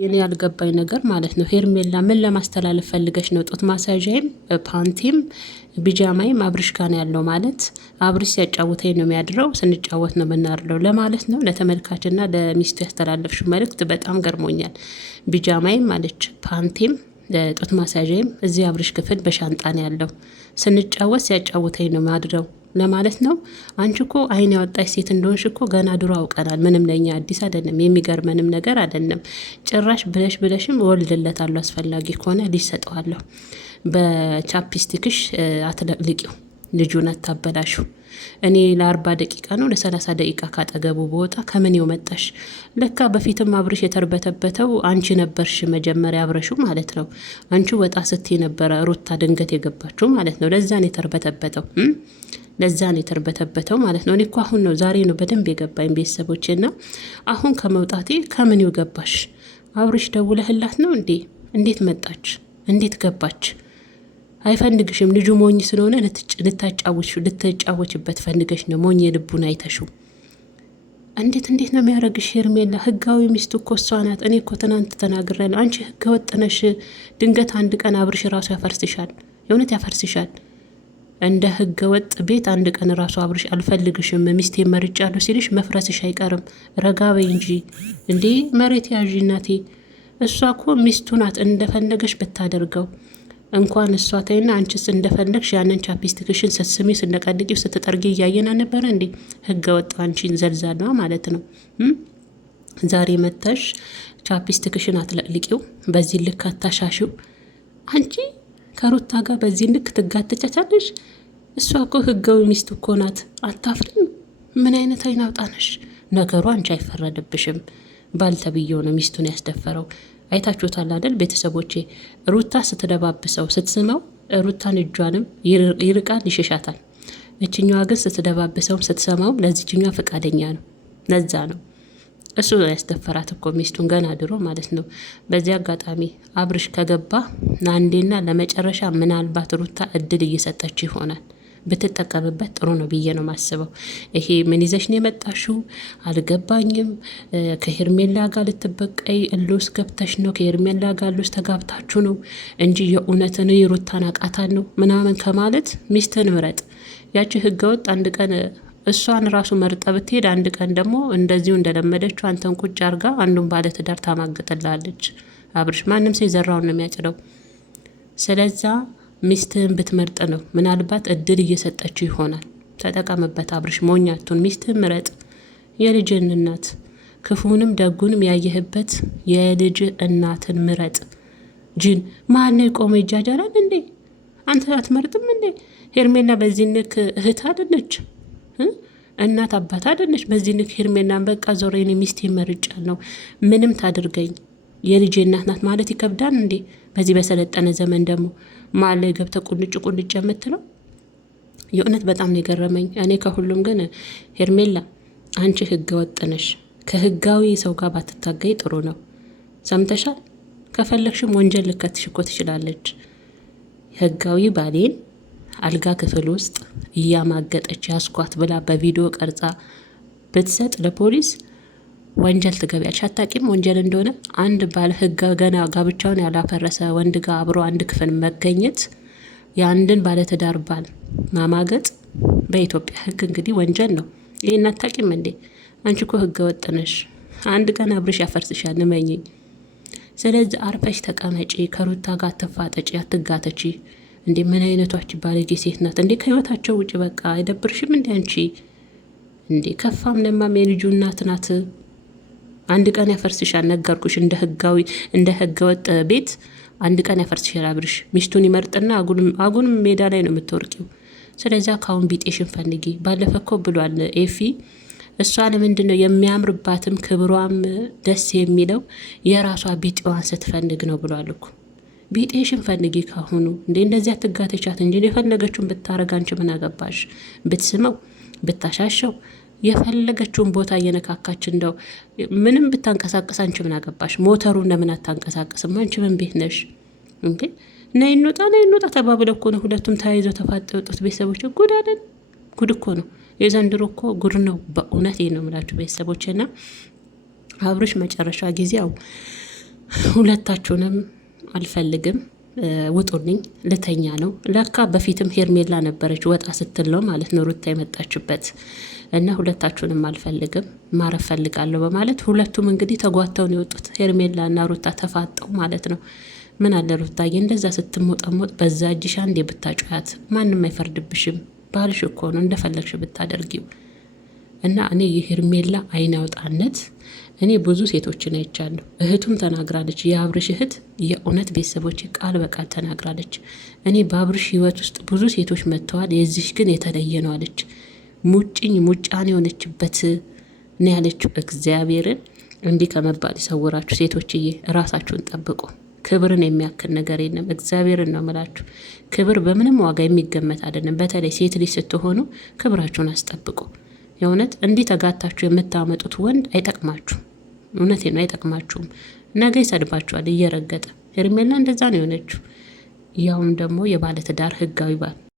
የኔ ያልገባኝ ነገር ማለት ነው ሄርሜላ ምን ለማስተላለፍ ፈልገሽ ነው? ጡት ማሳዣይም ፓንቲም ቢጃማይም አብርሽ ጋር ነው ያለው ማለት አብርሽ ሲያጫውተኝ ነው የሚያድረው፣ ስንጫወት ነው የምናርለው ለማለት ነው። ለተመልካችና ለሚስቱ ያስተላለፍሽው መልእክት በጣም ገርሞኛል። ቢጃማይም ማለች ፓንቲም ጡት ማሳዣይም እዚህ አብርሽ ክፍል በሻንጣ ነው ያለው፣ ስንጫወት ሲያጫውተኝ ነው ማድረው ለማለት ነው። አንቺ እኮ አይን ያወጣች ሴት እንደሆንሽ እኮ ገና ድሮ አውቀናል። ምንም ለኛ አዲስ አይደለም፣ የሚገርመንም ነገር አይደለም። ጭራሽ ብለሽም እወልድለታለሁ አስፈላጊ ከሆነ ሊሰጠዋለሁ። በቻፕስቲክሽ አትለቅልቂው፣ ልጁን አታበላሹ። እኔ ለ40 ደቂቃ ነው ለ30 ደቂቃ ካጠገቡ በወጣ ከምን መጣሽ? ለካ በፊትም አብርሽ የተርበተበተው አንቺ ነበርሽ መጀመሪያ አብረሹ ማለት ነው። አንቺ ወጣ ስትይ ነበረ ሩታ ድንገት የገባችው ማለት ነው። ለዛን የተርበተበተው ማለት ነው። እኔ እኮ አሁን ነው ዛሬ ነው በደንብ የገባኝ ቤተሰቦቼና አሁን ከመውጣቴ ከምን ገባሽ? አብርሽ ደውለህላት ነው እንዴ? እንዴት መጣች? እንዴት ገባች? አይፈልግሽም። ልጁ ሞኝ ስለሆነ ልትጫወችበት ፈልገሽ ነው። ሞኝ የልቡን አይተሹ። እንዴት ነው የሚያደርግሽ? ሄርሜላ ህጋዊ ሚስቱ እኮ እሷ ናት። እኔ እኮ ትናንት ተናግሬያለሁ። አንቺ ህገ ወጥነሽ። ድንገት አንድ ቀን አብርሽ ራሱ ያፈርስሻል። የእውነት ያፈርስሻል። እንደ ህገ ወጥ ቤት አንድ ቀን ራሱ አብርሽ አልፈልግሽም ሚስቴ መርጫለሁ ሲልሽ መፍረስሽ አይቀርም። ረጋ በይ እንጂ እንዴ! መሬት ያዥ እናቴ። እሷ እኮ ሚስቱ ናት። እንደፈለገሽ ብታደርገው እንኳን እሷ ተይና አንቺስ እንደፈለግሽ ያንን ቻፕስቲክሽን ስትስሚ ስነቀልቂው ስትጠርጊ እያየን ነበረ እንዴ? ህገ ወጥ አንቺን ዘልዛለዋ ማለት ነው። ዛሬ መተሽ ቻፕስቲክሽን አትለቅልቂው፣ በዚህ ልክ አታሻሽው። አንቺ ከሩታ ጋር በዚህ ልክ ትጋተቻቻለሽ? እሷ እኮ ህጋዊ ሚስት እኮ ናት። አታፍሪም? ምን አይነት አይን አውጣነሽ? ነገሩ አንቺ አይፈረድብሽም። ባልተብየው ነው ሚስቱን ያስደፈረው። አይታችሁታል አይደል ቤተሰቦቼ? ሩታ ስትደባብሰው ስትስመው ሩታን እጇንም ይርቃል ይሸሻታል። እችኛዋ ግን ስትደባብሰውም ስትሰማው ለዚችኛዋ ፈቃደኛ ነው። ለዛ ነው እሱ ያስደፈራት እኮ ሚስቱን ገና ድሮ ማለት ነው። በዚህ አጋጣሚ አብርሽ ከገባ ለአንዴና ለመጨረሻ ምናልባት ሩታ እድል እየሰጠች ይሆናል። ብትጠቀምበት ጥሩ ነው ብዬ ነው ማስበው። ይሄ ምን ይዘሽ ነው የመጣሽው? አልገባኝም። ከሄርሜላ ጋር ልትበቀይ እሎስ ገብተሽ ነው? ከሄርሜላ ጋር እሎስ ተጋብታችሁ ነው እንጂ የእውነትን የሩታን አቃታን ነው ምናምን ከማለት ሚስትን ምረጥ። ያቺ ህገወጥ አንድ ቀን እሷን ራሱ መርጠ ብትሄድ አንድ ቀን ደግሞ እንደዚሁ እንደለመደችው አንተን ቁጭ አርጋ አንዱን ባለትዳር ታማግጥላለች። አብርሽ ማንም ሰው የዘራውን ነው የሚያጭደው። ስለዛ ሚስትህን ብትመርጥ ነው። ምናልባት እድል እየሰጠችው ይሆናል። ተጠቀምበት አብርሽ፣ ሞኛቱን ሚስትህን ምረጥ። የልጅን እናት ክፉንም ደጉንም ያየህበት የልጅ እናትን ምረጥ። ጅን ማን ቆመ ይጃጃላል እንዴ? አንተ አትመርጥም እንዴ? ሄርሜላ በዚህ ንክ እህት አይደለች? እናት አባት አይደለች? በዚህ ንክ ሄርሜላን በቃ ዞሬን ሚስቴ መርጫለሁ ምንም ታድርገኝ የልጅ እናት ናት ማለት ይከብዳል እንዴ? በዚህ በሰለጠነ ዘመን ደግሞ ማለ ገብተ ቁንጭ የምትለው የእውነት በጣም ነው የገረመኝ። እኔ ከሁሉም ግን ሄርሜላ አንቺ ህገ ወጥ ነሽ። ከህጋዊ ሰው ጋር ባትታገይ ጥሩ ነው። ሰምተሻል? ከፈለግሽም ወንጀል ልከትሽ እኮ ትችላለች። ህጋዊ ባሌን አልጋ ክፍል ውስጥ እያማገጠች ያስኳት ብላ በቪዲዮ ቀርጻ ብትሰጥ ለፖሊስ ወንጀል ትገቢያለሽ። አታቂም ወንጀል እንደሆነ? አንድ ባለ ህግ ገና ጋብቻውን ያላፈረሰ ወንድ ጋር አብሮ አንድ ክፍል መገኘት፣ የአንድን ባለትዳር ባል ማማገጥ በኢትዮጵያ ህግ እንግዲህ ወንጀል ነው። ይሄን አታቂም እንዴ? አንቺ እኮ ህገ ወጥ ነሽ። አንድ ቀን አብርሽ ያፈርስሻል፣ እመኚኝ። ስለዚህ አርፈሽ ተቀመጪ፣ ከሩታ ጋር አትፋጠጪ፣ አትጋተቺ። እንዴ ምን አይነቷች ባለጌ ሴት ናት እንዴ? ከህይወታቸው ውጭ በቃ አይደብርሽም እንዴ አንቺ? እንዴ ከፋም ለማም የልጁ እናት ናት። አንድ ቀን ያፈርስሻል፣ ነገርኩሽ። እንደ ህገወጥ ቤት አንድ ቀን ያፈርስሻል አብርሽ። ሚስቱን ይመርጥና አጉንም ሜዳ ላይ ነው የምትወርቂው። ስለዚያ ካሁን ቢጤሽን ፈልጊ። ባለፈ እኮ ብሏል ኤፊ፣ እሷ ለምንድን ነው የሚያምርባትም ክብሯም ደስ የሚለው የራሷ ቢጤዋን ስትፈልግ ነው ብሏል እኮ። ቢጤሽን ፈልጊ ካሁኑ። እንዴ እንደዚያ ትጋተቻት እንጂ የፈለገችውን ብታረግ አንቺ ምን አገባሽ? ብትስመው ብታሻሸው የፈለገችውን ቦታ እየነካካች እንደው ምንም ብታንቀሳቀስ አንቺ ምን አገባሽ? ሞተሩን ለምን አታንቀሳቀስም? አንቺ ምን ቤት ነሽ እንዴ? ነይ እንውጣ ተባብለው እኮ ነው ሁለቱም ተያይዘው ተፋጠው የወጡት። ቤተሰቦች ጉድ አይደል? ጉድ እኮ ነው የዘንድሮ እኮ ጉድ ነው በእውነት ነው የምላችሁ ቤተሰቦችና አብርሽ መጨረሻ ጊዜው ሁለታችሁንም አልፈልግም፣ ውጡልኝ፣ ልተኛ ነው። ለካ በፊትም ሄርሜላ ነበረች ወጣ ስትል ነው ማለት ነው ሩታ የመጣችበት። እና ሁለታችሁንም አልፈልግም፣ ማረፍ ፈልጋለሁ በማለት ሁለቱም እንግዲህ ተጓተው ነው የወጡት። ሄርሜላ እና ሩታ ተፋጠው ማለት ነው። ምን አለ ሩታዬ እንደዛ ስትሞጠሞጥ በዛ እጅሽ አንዴ ብታጫያት ማንም አይፈርድብሽም። ባልሽ እኮ ነው እንደፈለግሽ ብታደርጊው። እና እኔ የሄርሜላ አይን አውጣነት እኔ ብዙ ሴቶችን አይቻለሁ። እህቱም ተናግራለች፣ የአብርሽ እህት የእውነት ቤተሰቦች ቃል በቃል ተናግራለች። እኔ በአብርሽ ህይወት ውስጥ ብዙ ሴቶች መጥተዋል፣ የዚሽ ግን የተለየ ነው አለች። ሙጭኝ ሙጫን የሆነችበት ነው ያለችው። እግዚአብሔርን እንዲህ ከመባል ይሰውራችሁ ሴቶችዬ፣ ራሳችሁን ጠብቁ። ክብርን የሚያክል ነገር የለም። እግዚአብሔርን ነው ምላችሁ። ክብር በምንም ዋጋ የሚገመት አይደለም። በተለይ ሴት ልጅ ስትሆኑ ክብራችሁን አስጠብቁ። የእውነት እንዲህ ተጋታችሁ የምታመጡት ወንድ አይጠቅማችሁም። እውነቴ ነው፣ አይጠቅማችሁም። ነገ ይሰድባችኋል እየረገጠ። ሄርሜላ እንደዛ ነው የሆነችው። ያውም ደግሞ የባለትዳር ህጋዊ ባል